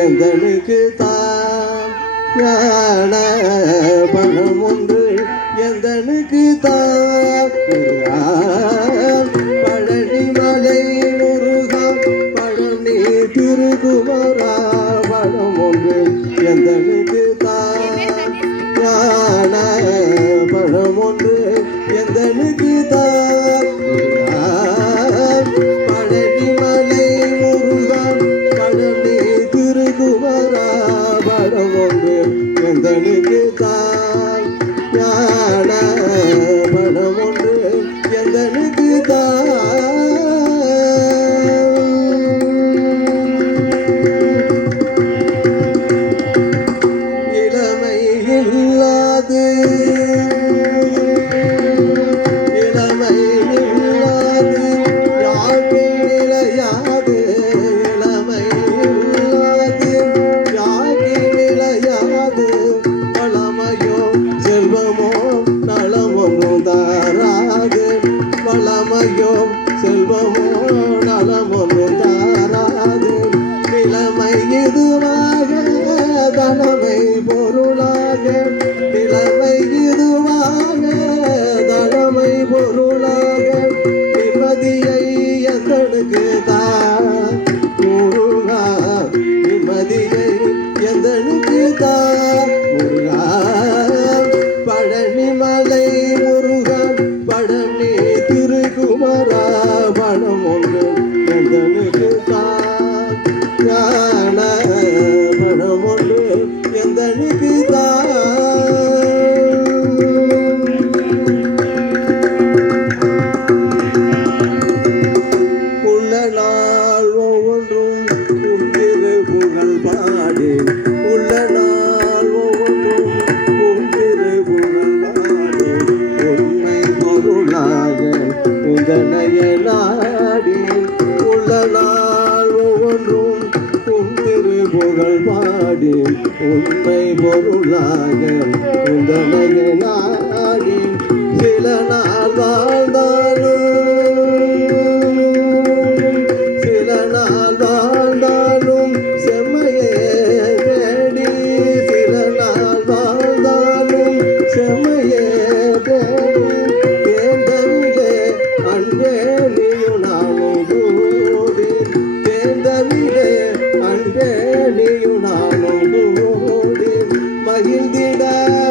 எந்தனுக்கு தான் ஞான பணம் ஒன்று எந்தனுக்கு தான் பழனி மலை முருகா பழனி திருகுமரா பணம் ஒன்று எந்தனுக்கு தான் ஞான பணம் ஒன்று எந்தனுக்கு தான் பழனி மலை முருகா பழனி திருகுமரா பணம் ஒன்று எந்தனுக்கு தான் ஞான பணம் ஒன்று எந்தனுக்கு தான் இளமை இல்லாது இளமை இல்லாது யாருக்கு நிலையாது இளமை இல்லாது யாருக்கு நிலையாது வளமையோ செல்வமோ நலமொன்றும் தாராது வளமையோ செல்வமோ நலமொன்றும் தாராது நிலைமை இதுவாக தனமை பொருளாக நிலைமை இதுவாக தனமை பொருளாக நிம்மதியை எந்தனுக்கு தான் முருகா நிம்மதியை எந்தனுக்கு தான் முருகா பழனி மலை முருகா பழனி திருகுமரா பணம் ஒன்று எந்தனுக்கு தான் ஞான பணம் ஒன்று எந்தனுக்கு தான் உள்ள நாள் ஒவ்வொன்றும் உன் திருப்புகழ் பாடி உள்ள நாள் ஒவ்வொன்றும் உன் திருப்புகழ் பாடி உண்மை பொருளாக உதனைய நாடி உள்ள நாள் ஒவ்வொன்றும் உன் திருப்புகழ் பாடி உண்மை பொருளாக உதனைய நாடி சில நாள் வாழ்ந்தாலும் சில நாள் வாழ்ந்தாலும் செம்மையே தேடி சில நாள் வாழ்ந்தாலும் செம்மையே தேடி தேர்ந்தவிலே அன்பே நீயும் நானும் கூடி தேர்ந்தவிலே அன்பே நீயும் நானும் கூடி மகிழ்ந்திட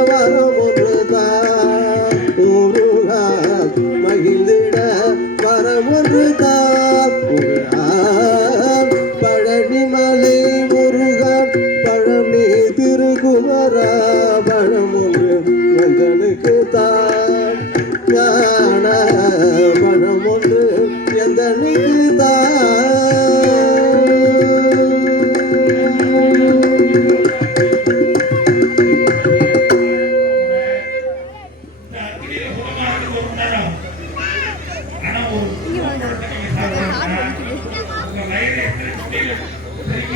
வரம் ஒன்று தான் முருகா மகிழ்ந்திட வரம் ஒன்று தான் பழனி மலை முருகா பழனி திருகுமரா பழம் ஒன்று எந்தனுக்கு தான்